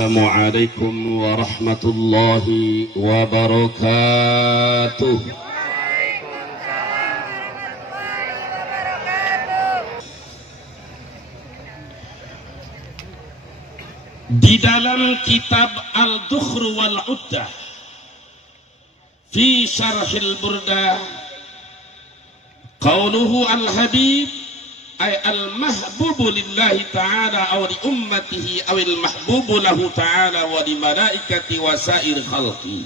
Assalamualaikum warahmatullahi wabarakatuh. Di dalam kitab Al-Dukhr wal Uddah fi Syarhil Burdah, qauluhu al-habib ay al-mahbubu lillahi ta'ala aw li ummatihi aw al-mahbubu lahu ta'ala wa li malaikati wa sa'ir khalqi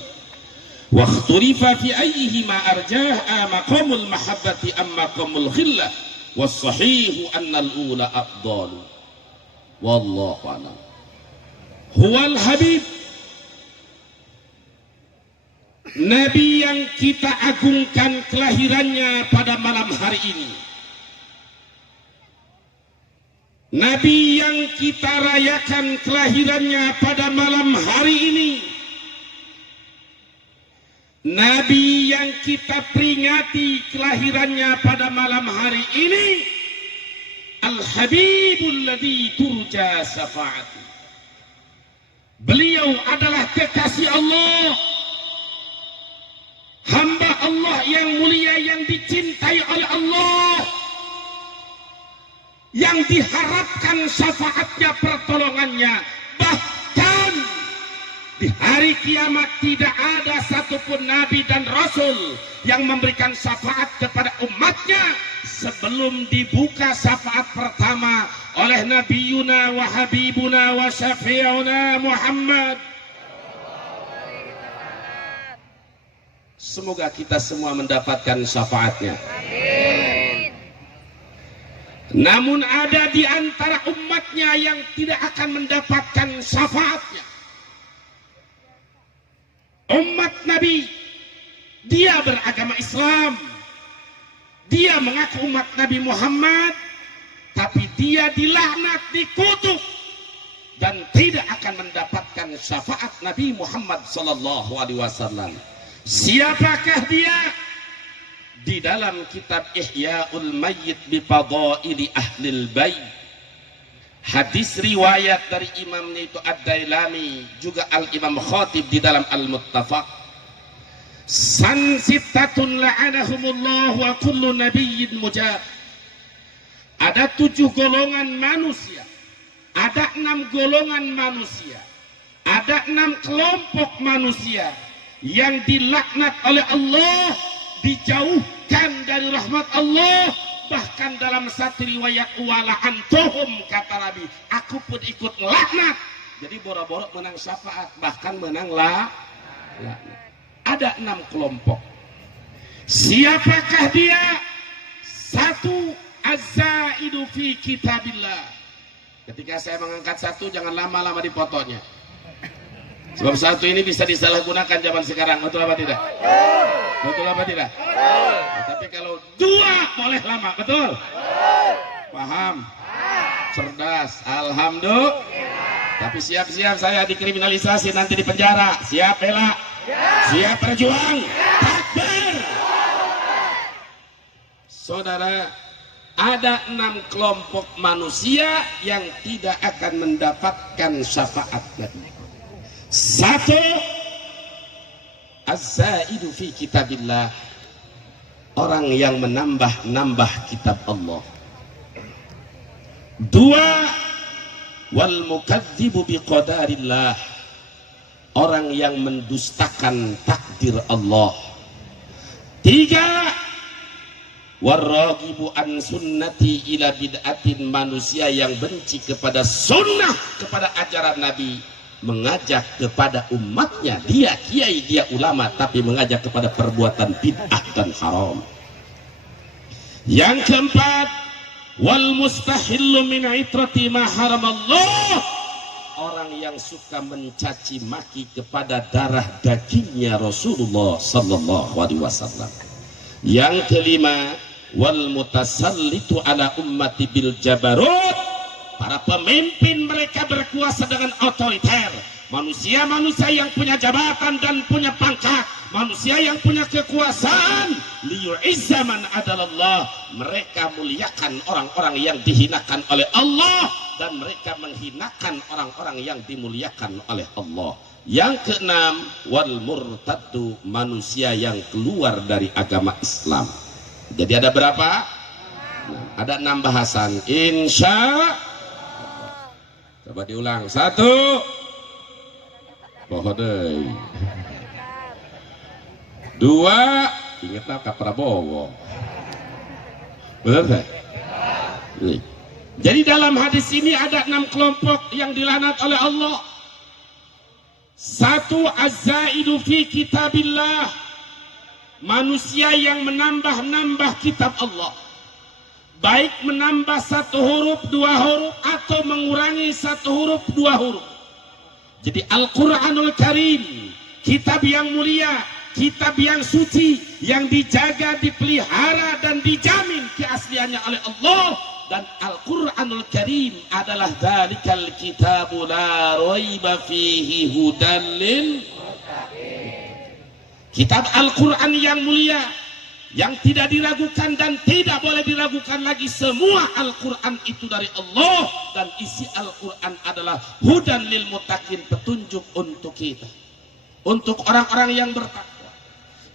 wa ikhturifa fi ayyihima arjah maqamul mahabbati am maqamul khillah was sahihu anna al-ula afdalu wallahu a'lam. Huwal habib, nabi yang kita agungkan kelahirannya pada malam hari ini, nabi yang kita rayakan kelahirannya pada malam hari ini, nabi yang kita peringati kelahirannya pada malam hari ini, al-habibul ladzi turja syafa'atuh. Beliau adalah kekasih Allah, hamba Allah yang mulia, yang dicintai oleh Allah, yang diharapkan syafaatnya, pertolongannya. Bahkan di hari kiamat tidak ada satupun nabi dan rasul yang memberikan syafaat kepada umatnya sebelum dibuka syafaat pertama oleh nabiyuna wa habibuna wa syafi'una Muhammad. Semoga kita semua mendapatkan syafaatnya. Amin. Namun ada di antara umatnya yang tidak akan mendapatkan syafaatnya. Umat Nabi, dia beragama Islam, dia mengaku umat Nabi Muhammad, tapi dia dilaknat, dikutuk, dan tidak akan mendapatkan syafaat Nabi Muhammad sallallahu alaihi wasallam. Siapakah dia? Di dalam kitab Ihya'ul Mayyit bi Fadaili Ahlil Bait, hadis riwayat dari Imam itu Ad-Dailami, juga Al-Imam Khatib di dalam Al-Muttafaq, san sittatun la'anahumullah wa kullu nabiyyin mujab. Ada 7 golongan manusia, ada 6 golongan manusia, ada 6 kelompok manusia yang dilaknat oleh Allah, dijauhkan dari rahmat Allah. Bahkan dalam satu riwayat, wala antuhum, kata Nabi, aku pun ikut laknat. Jadi boro-boro menang syafaat, bahkan menang laknat. Ada 6 kelompok. Siapakah dia? 1, az-zaidu fi kitabillah. Ketika saya mengangkat 1, jangan lama-lama di fotonya, sebab 1 ini bisa disalahgunakan zaman sekarang. Betul apa tidak? Betul apa tidak? Nah, tapi kalau 2 boleh lama. Betul? Paham? Cerdas. Alhamdulillah. Tapi siap-siap saya dikriminalisasi, nanti di penjara. Siap bela? Siap berjuang? Takbir. Saudara, ada 6 kelompok manusia yang tidak akan mendapatkan syafaat Nabi. 1, az-zaidu fi kitabillah, orang yang menambah-nambah kitab Allah. 2, wal mukadzibu bi qadarillah, orang yang mendustakan takdir Allah. 3, warragibu an sunnati ila bid'atin, manusia yang benci kepada sunnah, kepada ajaran Nabi, mengajak kepada umatnya, dia kiai, dia ulama, tapi mengajak kepada perbuatan bid'ah dan haram. Yang keempat, wal mustahillu min itrati ma haramallah, orang yang suka mencaci maki kepada darah dagingnya Rasulullah sallallahu alaihi wasallam. Yang kelima, wal mutasallitu ala ummati bil jabarut, para pemimpin mereka berkuasa dengan otoriter. Manusia-manusia yang punya jabatan dan punya pangkat manusia yang punya kekuasaan, liyu'izza man adalallah, mereka muliakan orang-orang yang dihinakan oleh Allah, dan mereka menghinakan orang-orang yang dimuliakan oleh Allah. Yang keenam, wal murtaddu, manusia yang keluar dari agama Islam. Jadi ada berapa? Ada 6 bahasan. Insya. Coba diulang. 1. Pohodei. 2. Ingatlah Kak Prabowo. Benar tak? Jadi dalam hadis ini ada 6 kelompok yang dilaknat oleh Allah. 1. Az-zaidu fi kitabillah, manusia yang menambah-nambah kitab Allah, baik menambah 1 huruf 2 huruf atau mengurangi 1 huruf 2 huruf. Jadi Al-Quranul Karim, kitab yang mulia, kitab yang suci, yang dijaga, dipelihara dan dijamin keasliannya oleh Allah. Dan Al-Quranul Karim adalah dzalikal kitabu la raiba fihi hudan lil muttaqin. Kitab Al-Quran yang mulia, yang tidak diragukan dan tidak boleh diragukan lagi. Semua Al-Quran itu dari Allah, dan isi Al-Quran adalah hudan lil muttaqin, petunjuk untuk kita, untuk orang-orang yang bertakwa.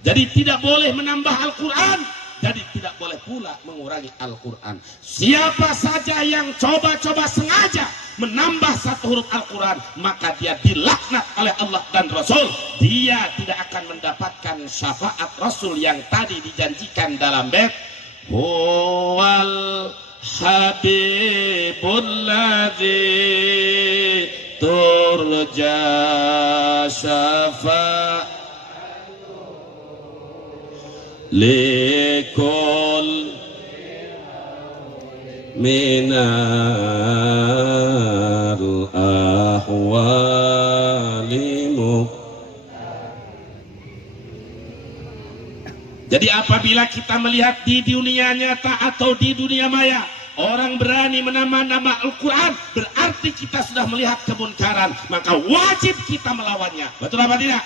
Jadi tidak boleh menambah Al-Quran, jadi tidak boleh pula mengurangi Al-Quran. Siapa saja yang coba-coba sengaja menambah 1 huruf Al-Quran, maka dia dilaknat oleh Allah dan Rasul. Dia tidak akan mendapatkan syafaat Rasul yang tadi dijanjikan dalam bait huwal habibul ladzi turja syafaat likul minal ahwalimu. Jadi apabila kita melihat di dunia nyata atau di dunia maya, orang berani menambah-nambah Al-Quran, berarti kita sudah melihat kemunkaran, maka wajib kita melawannya. Betul apa tidak?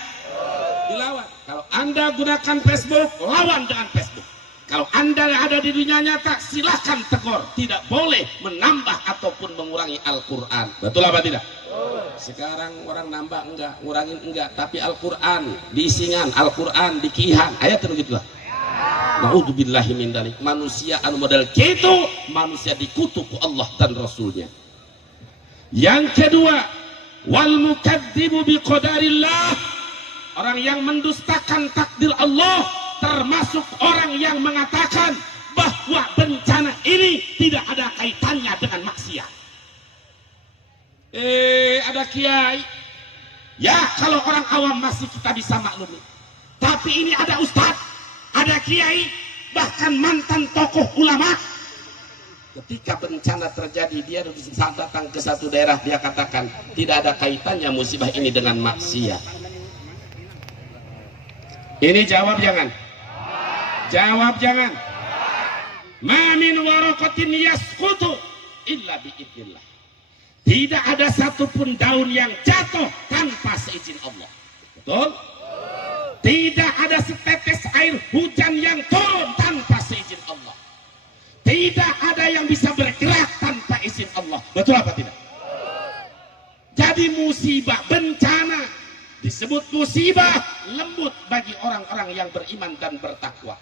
Dilawan. Kalau Anda gunakan Facebook, lawan dengan Facebook. Kalau Anda ada di dunia nyata, silahkan tegur. Tidak boleh menambah ataupun mengurangi Al-Quran. Betul apa tidak? Sekarang orang nambah enggak, ngurangin enggak, tapi Al-Quran diisingan, Al-Quran dikihan. Ayat terus gitulah. Na'udzubillahi min dzalik. Manusia anu model gitu, manusia dikutuk Allah dan Rasulnya. Yang kedua, wal mukadzibu biqadarillah, orang yang mendustakan takdir Allah, termasuk orang yang mengatakan bahwa bencana ini tidak ada kaitannya dengan maksiat. Ada kiai, ya kalau orang awam masih kita bisa maklumi, tapi ini ada ustadz, ada kiai, bahkan mantan tokoh ulama. Ketika bencana terjadi, dia saat datang ke satu daerah, dia katakan tidak ada kaitannya musibah ini dengan maksiat. Ini jawab jangan? Jawab jangan. Ma min waraqatin yasqutu illa biidznillah. Tidak ada satupun daun yang jatuh tanpa seizin Allah. Betul? Tidak ada setetes air hujan yang turun tanpa seizin Allah. Tidak ada yang bisa bergerak tanpa izin Allah. Betul apa tidak? Jadi musibah, bencana disebut musibah lembut bagi orang-orang yang beriman dan bertakwa.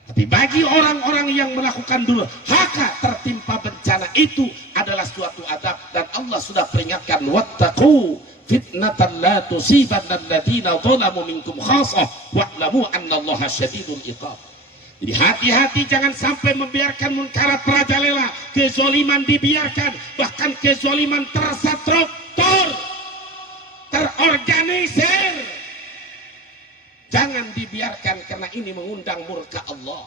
Tapi bagi orang-orang yang melakukan durhaka tertimpa bencana, itu adalah suatu adab, dan Allah sudah peringatkan, wattaqu fitnatan la tusibanna alladziina dzalamu minkum khassah wa'lamu annallaha syadidul iqab. Jadi hati-hati, jangan sampai membiarkan munkarat merajalela, kezoliman dibiarkan, bahkan kezoliman terstruktur, terorganisir. Jangan dibiarkan, karena ini mengundang murka Allah.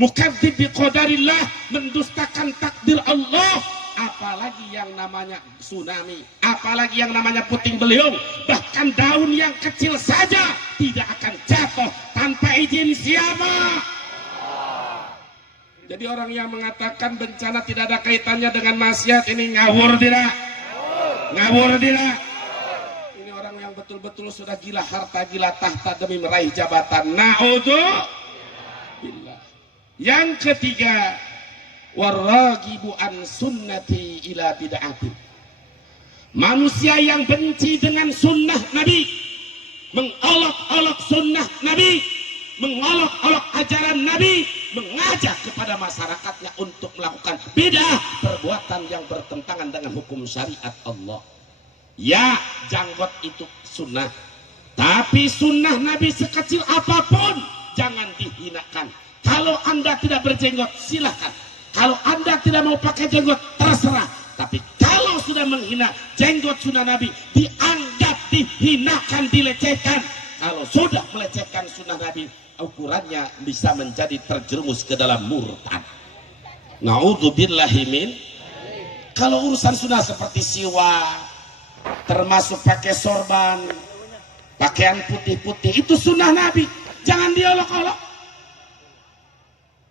Mukadzib biqadarillah, mendustakan takdir Allah. Apalagi yang namanya tsunami, apalagi yang namanya puting beliung, bahkan daun yang kecil saja tidak akan jatuh tanpa izin siapa? Jadi orang yang mengatakan bencana tidak ada kaitannya dengan maksiat, ini ngawur tidak? Ngawur tidak? Ini orang yang betul betul-betul sudah gila harta, gila tahta demi meraih jabatan. Na'udzubillah. Yang ketiga, waragibu an sunnati ila bid'atin. Manusia yang benci dengan sunnah Nabi, mengolok-olok sunnah Nabi, mengolok-olok ajaran Nabi, mengajak kepada masyarakatnya untuk melakukan bid'ah, perbuatan yang bertentangan dengan hukum syariat Allah. Ya, janggot itu sunnah, tapi sunnah Nabi sekecil apapun jangan dihinakan. Kalau Anda tidak berjenggot silahkan, kalau Anda tidak mau pakai jenggot terserah, tapi kalau sudah menghina jenggot sunnah Nabi, dianggap dihinakan, dilecehkan. Kalau sudah melecehkan sunnah Nabi, ukurannya bisa menjadi terjerumus ke dalam murtad. Na'udzubillahi min. Kalau urusan sunnah seperti siwak, termasuk pakai sorban, pakaian putih-putih, itu sunnah Nabi, jangan diolok-olok.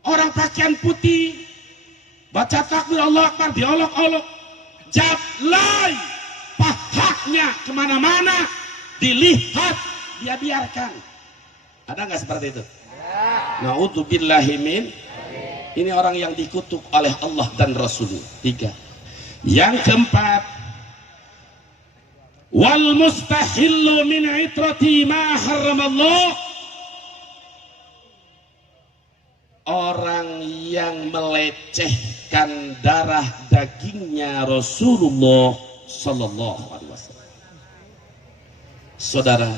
Orang pakaian putih, baca takbir Allah Akbar, diolok-olok, jablay, pahaknya kemana-mana, dilihat, dia biarkan. Ada nggak seperti itu? Na'udzubillahi min. Ini orang yang dikutuk oleh Allah dan Rasul. 3. Yang keempat, wal mustahillu min itrati ma haramallah. Orang yang melecehkan darah dagingnya Rasulullah sallallahu alaihi wasallam. Saudara,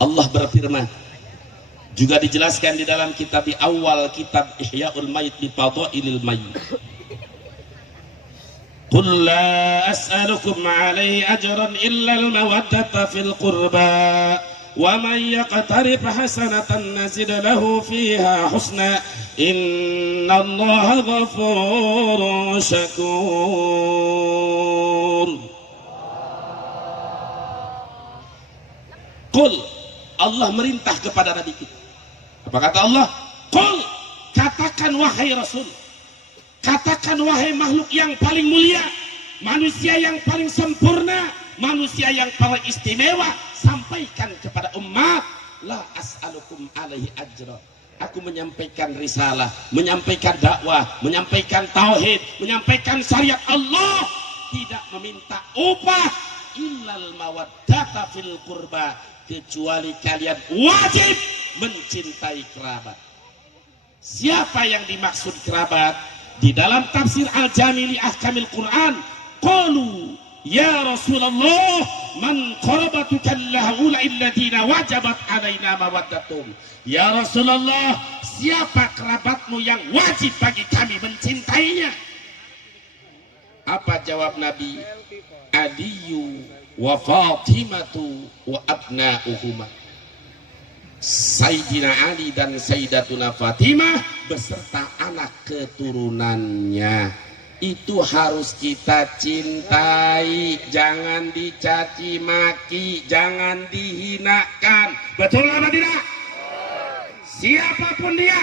Allah berfirman, juga dijelaskan di dalam kitab di awal kitab Ihya'ul Mayyit bi Fadailil Mayyit. Qul la as'alukum 'alaihi ajran illa al-mawaddata fil qurba wa man yaqtarif hasanatan nazid lahu fiha husna innallaha ghafurun syakur. Qul, Allah merintah kepada Nabi kita. Apa kata Allah? Qul, katakan wahai Rasul, katakan wahai makhluk yang paling mulia, manusia yang paling sempurna, manusia yang paling istimewa, sampaikan kepada umat, la as'alukum alaihi ajra. Aku menyampaikan risalah, menyampaikan dakwah, menyampaikan tauhid, menyampaikan syariat Allah, tidak meminta upah, illal mawaddata fil qurba, kecuali kalian wajib mencintai kerabat. Siapa yang dimaksud kerabat? Di dalam tafsir Al-Jami' li Ahkamil Quran, qalu ya Rasulullah, man qarabatuka al-haula alladhina wajabat alaina mawaddatum. Ya Rasulullah, siapa kerabatmu yang wajib bagi kami mencintainya? Apa jawab Nabi? Aliyu wa Fatimatu wa abna'uhuma. Sayyidina Ali dan Sayyidatuna Fatimah beserta anak keturunannya. Itu harus kita cintai, jangan dicaci maki, jangan dihinakan. Betul apa tidak? Siapapun dia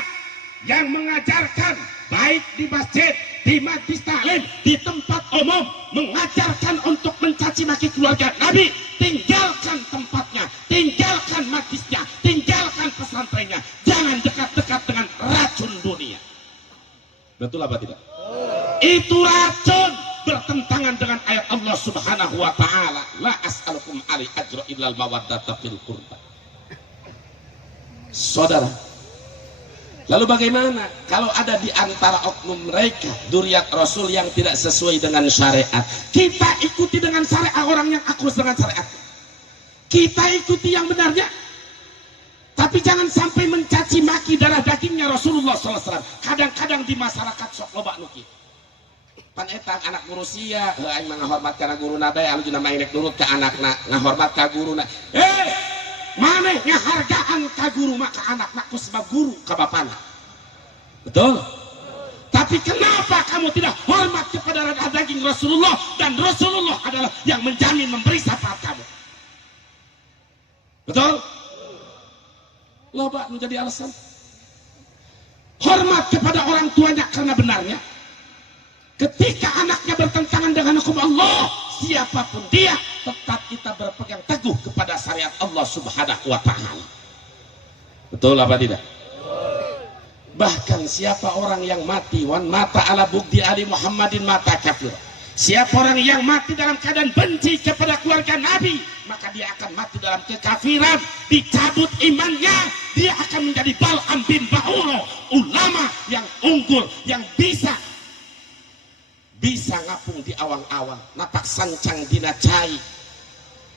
yang mengajarkan, baik di masjid, di majlis taklim, di tempat umum, mengajarkan untuk mencaci maki keluarga Nabi, tinggalkan tempatnya, tinggalkan majlisnya, tinggalkan pesantrennya. Jangan dekat-dekat dengan racun dunia. Betul apa tidak? Itu racun, bertentangan dengan ayat Allah Subhanahu wa taala, la as'alukum alaihi ajra illal mawaddata fil qurba. Saudara, lalu bagaimana kalau ada di antara oknum mereka dzurriyyat Rasul yang tidak sesuai dengan syariat? Kita ikuti dengan syariat orang yang akurus dengan syariat. Kita ikuti yang benarnya. Tapi jangan sampai mencaci maki darah dagingnya Rasulullah SAW. Kadang-kadang di masyarakat sok loba nuki. Pan etang anak guru sia, aing ngahormat kana guru na bae, anu jeung main nurut ka anakna, ngahormat ka guruna. Maneh ngahargaan ka guru mah ka anakna ku sebab guru ka bapana. Betul? Tapi kenapa kamu tidak hormat kepada darah daging Rasulullah, dan Rasulullah adalah yang menjamin memberi syafaat kamu? Betul? Loba menjadi alasan. Hormat kepada orang tuanya karena benarnya. Ketika anaknya bertentangan dengan hukum Allah, siapapun dia, tetap kita berpegang teguh kepada syariat Allah Subhanahu wa Ta'ala. Betul apa tidak? Bahkan siapa orang yang mati wan mata ala bukti ali Muhammadin mata kafir. Siapa orang yang mati dalam keadaan benci kepada keluarga Nabi, maka dia akan mati dalam kekafiran, dicabut imannya, dia akan menjadi Bal'am bin Ba'uro, ulama yang unggul, yang bisa ngapung di awang-awang, napak sancang dina cai,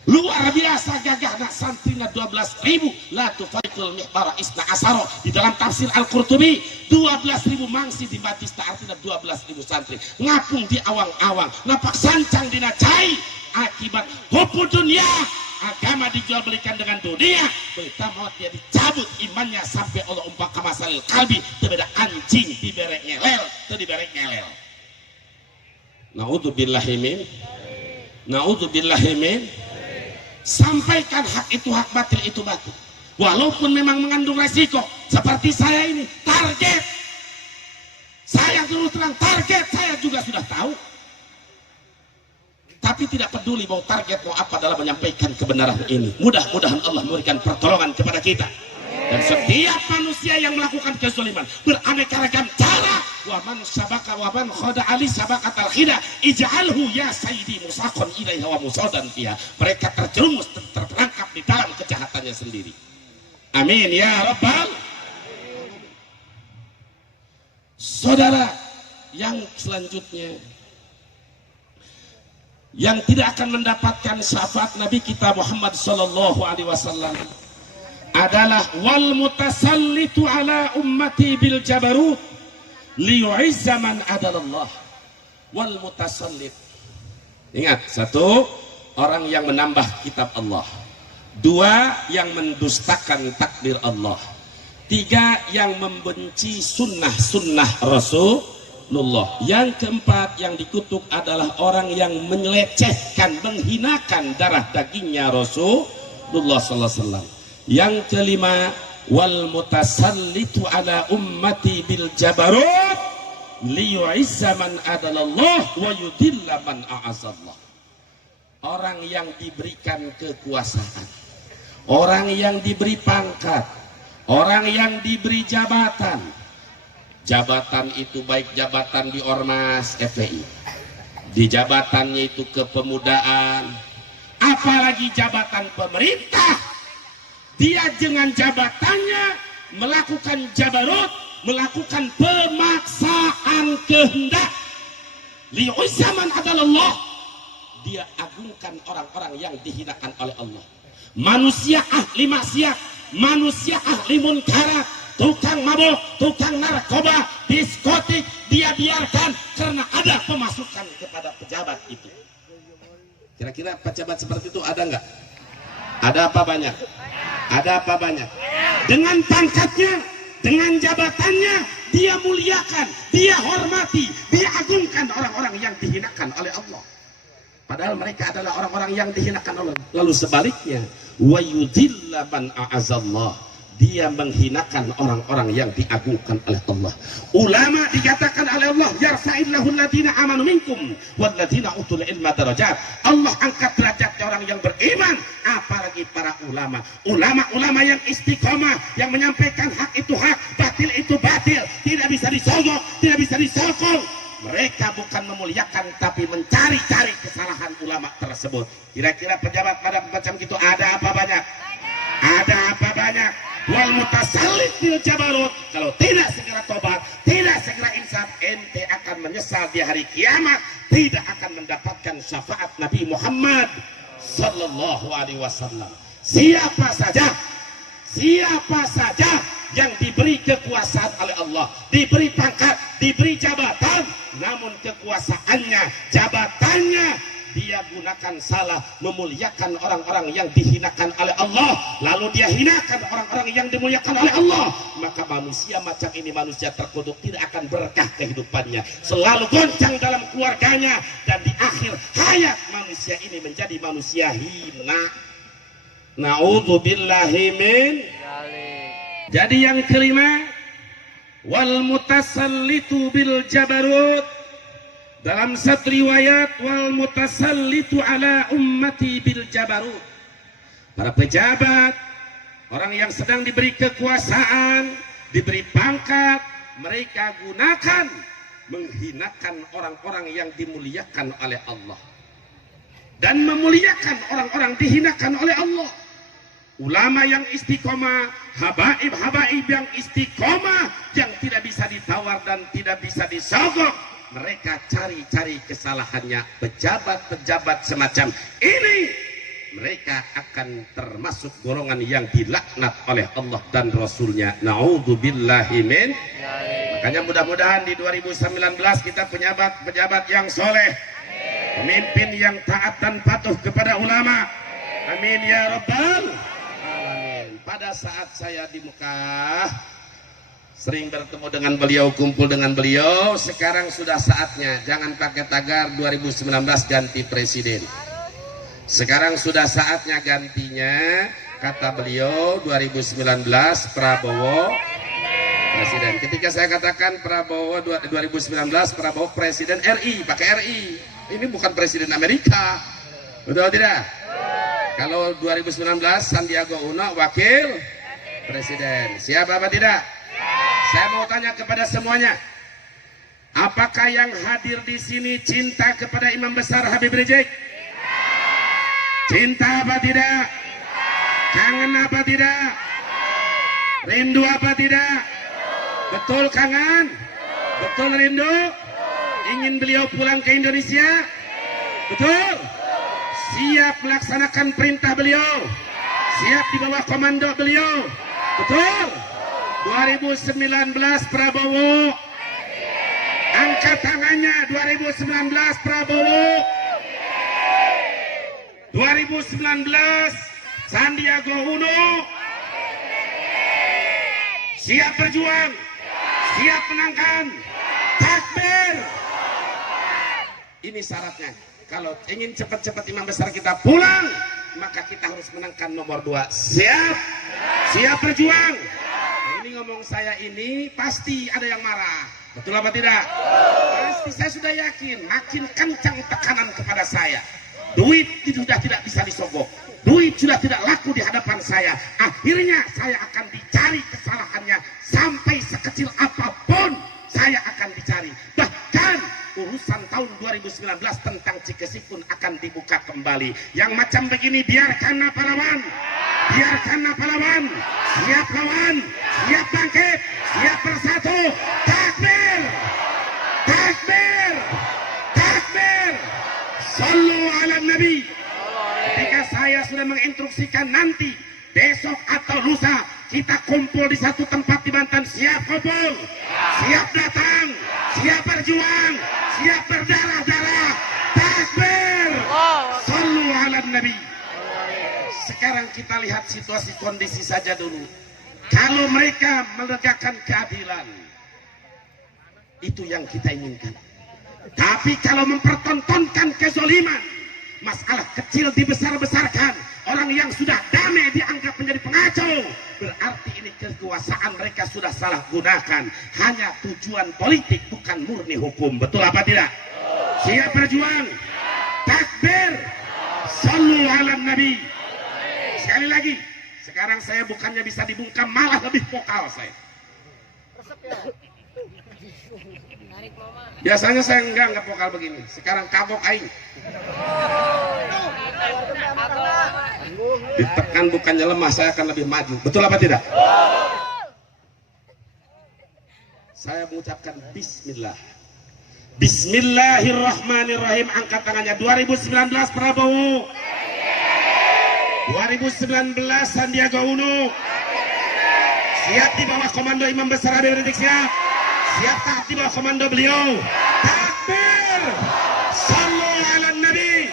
luar biasa gagahna, santrinya 12.000, la tufaikul mihbara isna asaro. Di dalam tafsir Al-Qurtubi 12.000 mangsi di Batista, artinya 12.000 santri ngapung di awang-awang, napak sancang dina cai. Akibat hubu dunia, agama dijual belikan dengan dunia, betama dia dicabut imannya sampai Allah umpaka masalil kalbi, terbeda anjing diberek ngelel, itu diberek ngelel. Naudzubillahi min. Sampaikan hak itu hak, batil itu batil, walaupun memang mengandung resiko. Seperti saya ini, target saya terus terang, target saya juga sudah tahu, tapi tidak peduli mau target mau apa dalam menyampaikan kebenaran ini. Mudah-mudahan Allah memberikan pertolongan kepada kita. Dan setiap manusia yang melakukan kezaliman beraneka ragam cara, wa man sabaka wa man khada ali sabaqatal khida ij'alhu ya sayyidi musaqan ilaiha wa musadan fiha. Mereka terjerumus, terperangkap di dalam kejahatannya sendiri. Amin ya rabbal. Saudara, yang selanjutnya yang tidak akan mendapatkan syafaat Nabi kita Muhammad sallallahu alaihi wasallam adalah wal mutasallitu ala ummati bil jabarut liyu'izza man adalallah. Wal mutasallit, ingat, satu, orang yang menambah kitab Allah. Dua, yang mendustakan takdir Allah. Tiga, yang membenci sunnah-sunnah Rasulullah. Yang keempat, yang dikutuk adalah orang yang melecehkan, menghinakan darah dagingnya Rasulullah sallallahu alaihi wasallam. Yang kelima, wal mutasallitu ala ummati bil jabarut liyu'izza man adalallah wa yudilla man a'azallah. Orang yang diberikan kekuasaan, orang yang diberi pangkat, orang yang diberi jabatan. Jabatan itu baik jabatan di Ormas FPI, di jabatannya itu kepemudaan, apalagi jabatan pemerintah. Dia dengan jabatannya melakukan jabarut, melakukan pemaksaan kehendak. Liyu'izza man adalallah. Dia agungkan orang-orang yang dihinakan oleh Allah. Manusia ahli maksiat, manusia ahli munkarat, tukang mabuk, tukang narkoba, diskotik, dia biarkan karena ada pemasukan kepada pejabat itu. Kira-kira pejabat seperti itu ada nggak? Ada apa banyak? Ada apa banyak? Dengan pangkatnya, dengan jabatannya, dia muliakan, dia hormati, dia agungkan orang-orang yang dihinakan oleh Allah. Padahal mereka adalah orang-orang yang dihinakan Allah. Lalu sebaliknya, wa yudilla man a'azallah, dia menghinakan orang-orang yang diagungkan oleh Allah. Ulama dikatakan oleh Allah, yarfa'illahu alladziina amanu minkum walladziina utul ilma darajat. Allah angkat derajatnya orang yang beriman, apalagi para ulama. Ulama-ulama yang istiqomah, yang menyampaikan hak itu hak, batil itu batil, tidak bisa disogok, tidak bisa disokong. Mereka bukan memuliakan tapi mencari-cari kesalahan ulama tersebut. Kira-kira pejabat pada macam itu ada apa banyak? Ada apa banyak? Wal mutasallit bil jabarut, kalau tidak segera tobat, tidak segera insaf, ente akan menyesal di hari kiamat, tidak akan mendapatkan syafaat Nabi Muhammad sallallahu alaihi wasallam. Siapa saja yang diberi kekuasaan oleh Allah, diberi pangkat, diberi jabatan, namun kekuasaannya, jabatannya dia gunakan salah, memuliakan orang-orang yang dihinakan oleh Allah, lalu dia hinakan orang-orang yang dimuliakan oleh Allah, maka manusia macam ini manusia terkutuk, tidak akan berkah kehidupannya, selalu goncang dalam keluarganya, dan di akhir hayat manusia ini menjadi manusia hina. Na'udzubillahi min. Jadi yang kelima, wal mutasallitu bil jabarut Dalam satu riwayat, wal mutasallitu ala ummati bil jabarut. Para pejabat, orang yang sedang diberi kekuasaan, diberi pangkat, mereka gunakan menghinakan orang-orang yang dimuliakan oleh Allah dan memuliakan orang-orang dihinakan oleh Allah. Ulama yang istiqomah, habaib yang istiqomah, yang tidak bisa ditawar dan tidak bisa disogok, mereka cari-cari kesalahannya. Pejabat-pejabat semacam ini, mereka akan termasuk golongan yang dilaknat oleh Allah dan Rasulnya. Na'udzubillahi min. Makanya mudah-mudahan di 2019 kita pejabat yang soleh, pemimpin yang taat dan patuh kepada ulama. Amin ya rabbal alamin. Pada saat saya di Mekah, sering bertemu dengan beliau, kumpul dengan beliau. Sekarang sudah saatnya, jangan pakai tagar 2019 ganti presiden. Sekarang sudah saatnya gantinya, kata beliau, 2019 Prabowo presiden. Ketika saya katakan Prabowo 2019 Prabowo presiden RI, pakai RI. Ini bukan presiden Amerika. Betul tidak? Kalau 2019 Sandiaga Uno wakil presiden. Siap apa tidak? Saya mau tanya kepada semuanya, apakah yang hadir di sini cinta kepada Imam Besar Habib Rizik? Cinta apa tidak? Kangen apa tidak? Rindu apa tidak? Betul kangen? Betul rindu? Ingin beliau pulang ke Indonesia? Betul? Siap melaksanakan perintah beliau? Siap di bawah komando beliau? Betul? 2019 Prabowo, angkat tangannya. 2019 Prabowo, 2019 Sandiaga Uno. Siap berjuang, siap menangkan. Takbir. Ini syaratnya. Kalau ingin cepat-cepat imam besar kita pulang, maka kita harus menangkan nomor 2. Siap? Siap berjuang. Nah, ini ngomong saya ini pasti ada yang marah. Betul apa tidak? Pasti, saya sudah yakin. Makin kencang tekanan kepada saya, duit itu sudah tidak bisa disogok. Duit sudah tidak laku di hadapan saya. Akhirnya saya akan dicari kesalahannya. Sampai sekecil apapun saya akan dicari. Bahkan urusan tahun 2019 tentang Cikesik pun akan dibuka kembali. Yang macam begini biarkan pahlawan. Biarkan pahlawan. Siap lawan, siap bangkit, siap bersatu. Takbir. Takbir. Takbir. Sallu ala Nabi. Ketika saya sudah menginstruksikan nanti besok atau lusa kita kumpul di satu tempat di Banten, siap kumpul, siap datang, siap berjuang, siap berdarah-darah. Takbir. Sallu ala Nabi. Sekarang kita lihat situasi kondisi saja dulu. Kalau mereka menegakkan keadilan, itu yang kita inginkan. Tapi kalau mempertontonkan kezaliman, masalah kecil dibesar-besarkan, orang yang sudah damai dianggap menjadi pengacau, berarti ini kekuasaan mereka sudah salah gunakan. Hanya tujuan politik, bukan murni hukum. Betul apa tidak? Siap berjuang. Takbir. Sallu ala Nabi. Sekali lagi, sekarang saya bukannya bisa dibungkam, malah lebih vokal saya. Biasanya saya enggak vokal begini. Sekarang kagok aing. Ditekan bukannya lemah, saya akan lebih maju. Betul apa tidak? Saya mengucapkan bismillah. Bismillahirrahmanirrahim. Angkat tangannya. 2019 Prabowo, 2019 Sandiaga Uno. Siap di bawah komando Imam Besar Habib Rizik. Siap. Siap taat di bawah komando beliau. Takbir. Sallu ala Nabi.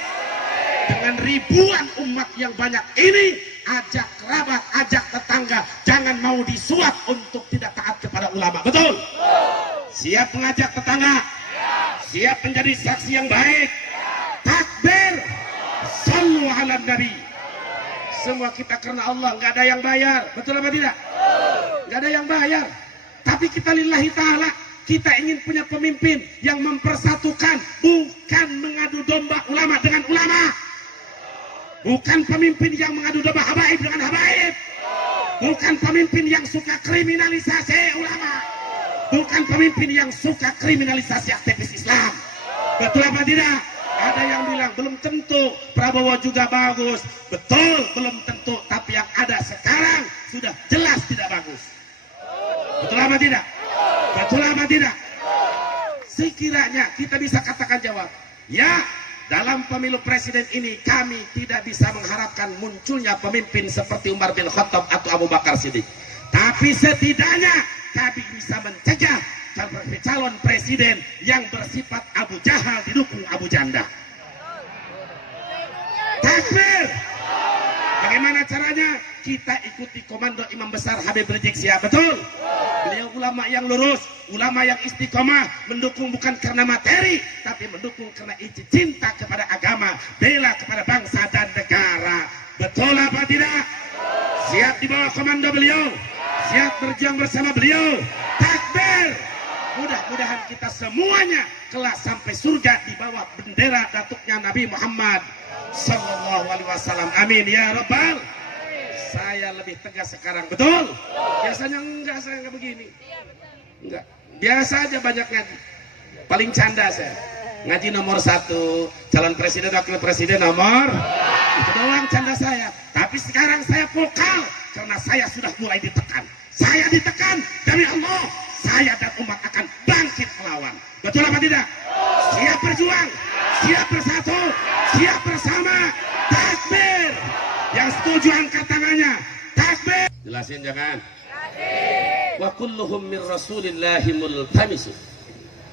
Dengan ribuan umat yang banyak ini, ajak kerabat, ajak tetangga, jangan mau disuap untuk tidak taat kepada ulama. Betul? Siap mengajak tetangga, siap menjadi saksi yang baik. Takbir. Sallu ala Nabi. Semua kita karena Allah, nggak ada yang bayar. Betul apa tidak? Nggak ada yang bayar. Tapi kita lillahi ta'ala, Kita ingin punya pemimpin yang mempersatukan, bukan mengadu domba ulama dengan ulama. Bukan pemimpin yang mengadu domba habaib dengan habaib. Bukan pemimpin yang suka kriminalisasi ulama. Bukan pemimpin yang suka kriminalisasi aktivis Islam. Betul apa tidak? Ada yang bilang belum tentu Prabowo juga bagus. Betul, belum tentu. Tapi yang ada sekarang sudah jelas tidak bagus. Betul apa tidak? Betul apa tidak? Sekiranya kita bisa katakan jawab, ya, dalam pemilu presiden ini kami tidak bisa mengharapkan munculnya pemimpin seperti Umar bin Khattab atau Abu Bakar Siddiq. Tapi setidaknya kami bisa mencegah calon presiden yang bersifat Abu Jahal didukung Abu Janda. Takbir! Bagaimana caranya? Kita ikuti komando Imam Besar Habib Rizik Syihab. Betul? Beliau ulama yang lurus, ulama yang istiqomah, mendukung bukan karena materi, tapi mendukung karena cinta kepada agama, bela kepada bangsa dan negara. Betul apa tidak? Siap di bawah komando beliau, siap berjuang bersama beliau. Takbir! Mudah-mudahan kita semuanya kelak sampai surga di bawah bendera datuknya Nabi Muhammad Sallallahu Alaihi Wasallam. Amin ya Rabbal. Saya lebih tegas sekarang, betul? Biasanya enggak, saya enggak begini. Enggak, biasa aja banyak ngaji. Paling canda saya. Ngaji nomor 1, calon presiden, wakil presiden nomor. Itu doang canda saya. Tapi sekarang saya vokal karena saya sudah mulai ditekan. Saya ditekan dari Allah. Saya dan umat akan bangkit melawan. Betul apa tidak? Siap berjuang, siap bersatu, siap bersama. Takbir! Yang setuju angkat tangannya. Takbir! Jelasin jangan. Wa kulluhum min rasulillahi multamisun.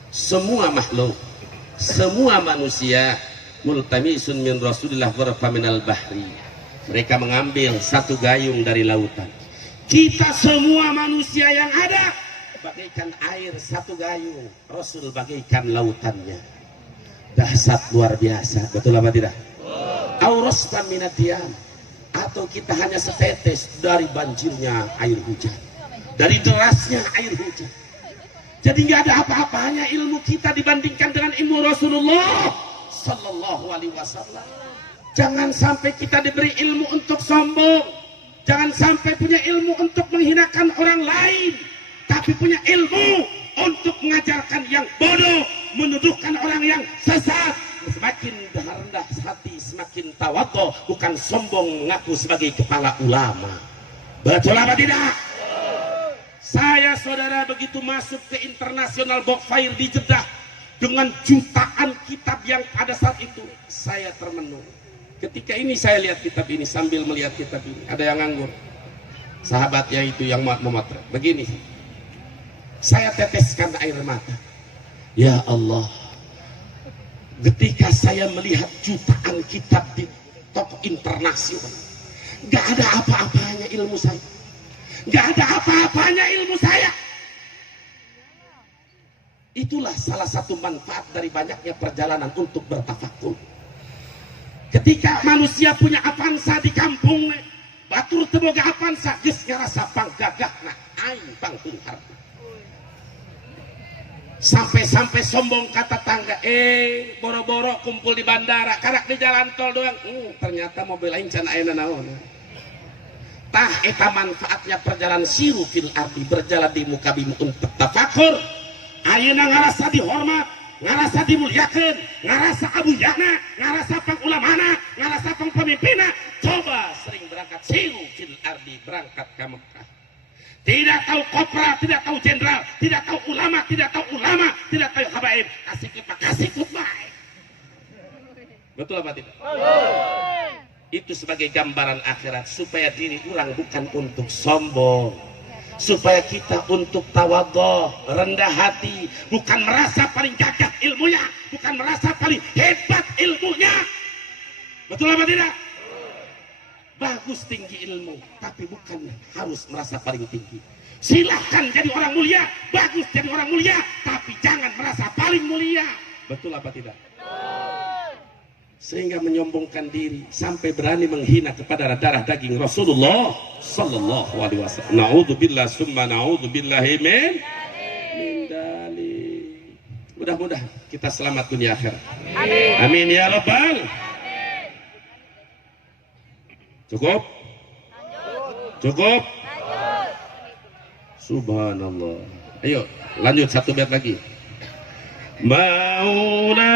Semua makhluk, semua manusia multamisun min rasulillah warfa minal bahri. Mereka mengambil satu gayung dari lautan. Kita semua manusia yang ada bagaikan air satu gayung. Rasul bagaikan lautannya. Dahsyat luar biasa. Betul apa tidak? Aurastan minatiyan. Atau kita hanya setetes dari banjirnya air hujan, dari derasnya air hujan. Jadi nggak ada apa-apanya ilmu kita dibandingkan dengan ilmu Rasulullah Sallallahu Alaihi Wasallam. Jangan sampai kita diberi ilmu untuk sombong. Jangan sampai punya ilmu untuk menghinakan orang lain, tapi punya ilmu untuk mengajarkan yang bodoh, menuduhkan orang yang sesat. Semakin rendah hati, semakin tawadhu, bukan sombong mengaku sebagai kepala ulama. Betul apa tidak? Saya saudara begitu masuk ke International Book Fair di Jeddah dengan jutaan kitab yang pada saat itu saya termenung. Ketika ini saya lihat kitab ini, sambil melihat kitab ini ada yang nganggur. Sahabatnya itu yang memotret. Begini, saya teteskan air mata. Ya Allah, ketika saya melihat jutaan kitab di toko internasional, gak ada apa-apanya ilmu saya. Gak ada apa-apanya ilmu saya. Itulah salah satu manfaat dari banyaknya perjalanan untuk bertafakur. Ketika manusia punya avansa di kampung, batur teboga avansa, geus ngarasa panggagah nah aing pangtung harta. Sampai-sampai sombong kata tangga, boro-boro kumpul di bandara, karak di jalan tol doang. Ternyata mobil lain can ayeuna naon. Tah eta manfaatnya perjalanan siru fil ardi, berjalan di muka bumi untuk tafakur. Ayeuna ngarasa dihormat, ngarasa dimuliakeun, ngarasa abuyana, ngarasa pang ulamana, ngarasa pang pemimpinna. Coba sering berangkat siru fil ardi, berangkat ke Mekah. Tidak tahu kopra, tidak tahu jenderal, tidak tahu ulama, tidak tahu habaib. Kasih ikut baik. Betul apa tidak? Itu sebagai gambaran akhirat, supaya diri orang bukan untuk sombong, supaya kita untuk tawadhu, rendah hati, bukan merasa paling gagah ilmunya, bukan merasa paling hebat ilmunya. Betul apa tidak? Bagus tinggi ilmu, tapi bukan harus merasa paling tinggi. Silahkan jadi orang mulia, bagus jadi orang mulia, tapi jangan merasa paling mulia. Betul apa tidak? Sehingga menyombongkan diri sampai berani menghina kepada darah daging Rasulullah Sallallahu Alaihi Wasallam. Naudzubillah summa naudzubillahi min dalik. Mudah-mudahan kita selamat dunia akhirat. Amin. Amin ya rabbal. Cukup? Cukup? Subhanallah. Ayo lanjut satu bait lagi. Maulay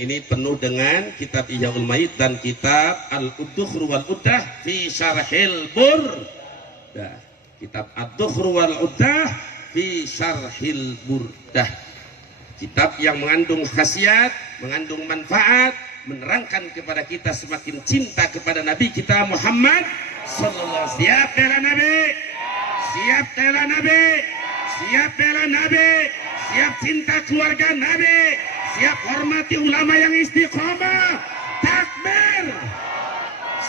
ini penuh dengan kitab Ihyaul Mayyit dan kitab Al-Uddukhru wal Uddah fi Syarhil Burdah. Kitab Ad-Dukhru wal Uddah fi Syarhil Burdah. Kitab yang mengandung khasiat, mengandung manfaat, menerangkan kepada kita semakin cinta kepada Nabi kita Muhammad sallallahu alaihi wasallam. Siap bela Nabi? Siap bela Nabi? Siap bela Nabi? Siap cinta keluarga Nabi? Siap hormati ulama yang istiqomah? Takbir!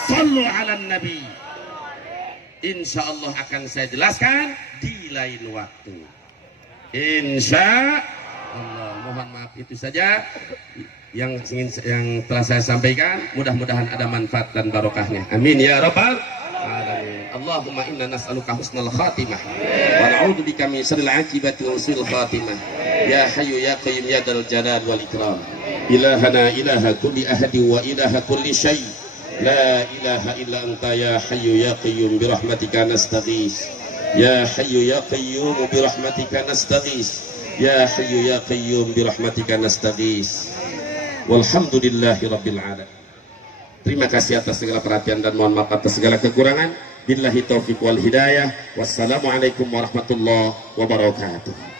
Sallu ala Nabi. Insya Allah akan saya jelaskan di lain waktu. Insya Allah. Mohon maaf itu saja yang telah saya sampaikan. Mudah-mudahan ada manfaat dan barokahnya. Amin ya rabbal alamin. Allahumma inna nas'aluka husnal khatimah wa na'udzubika min syarril aqibati wa su'il khatimah. Ya hayyu ya qayyum ya dzal jalal wal ikram. Ilahana ilaha kulli ahadi wa ilaha kulli syai. La ilaha illa anta ya hayyu ya qayyum bi rahmatika nastaghis. Ya hayyu ya qayyum bi rahmatika nastaghis. Ya hayyu ya qayyum bi rahmatika nastaghis. Walhamdulillahi rabbil alamin. Terima kasih atas segala perhatian dan mohon maaf atas segala kekurangan. Billahi taufiq wal hidayah. Wassalamualaikum warahmatullahi wabarakatuh.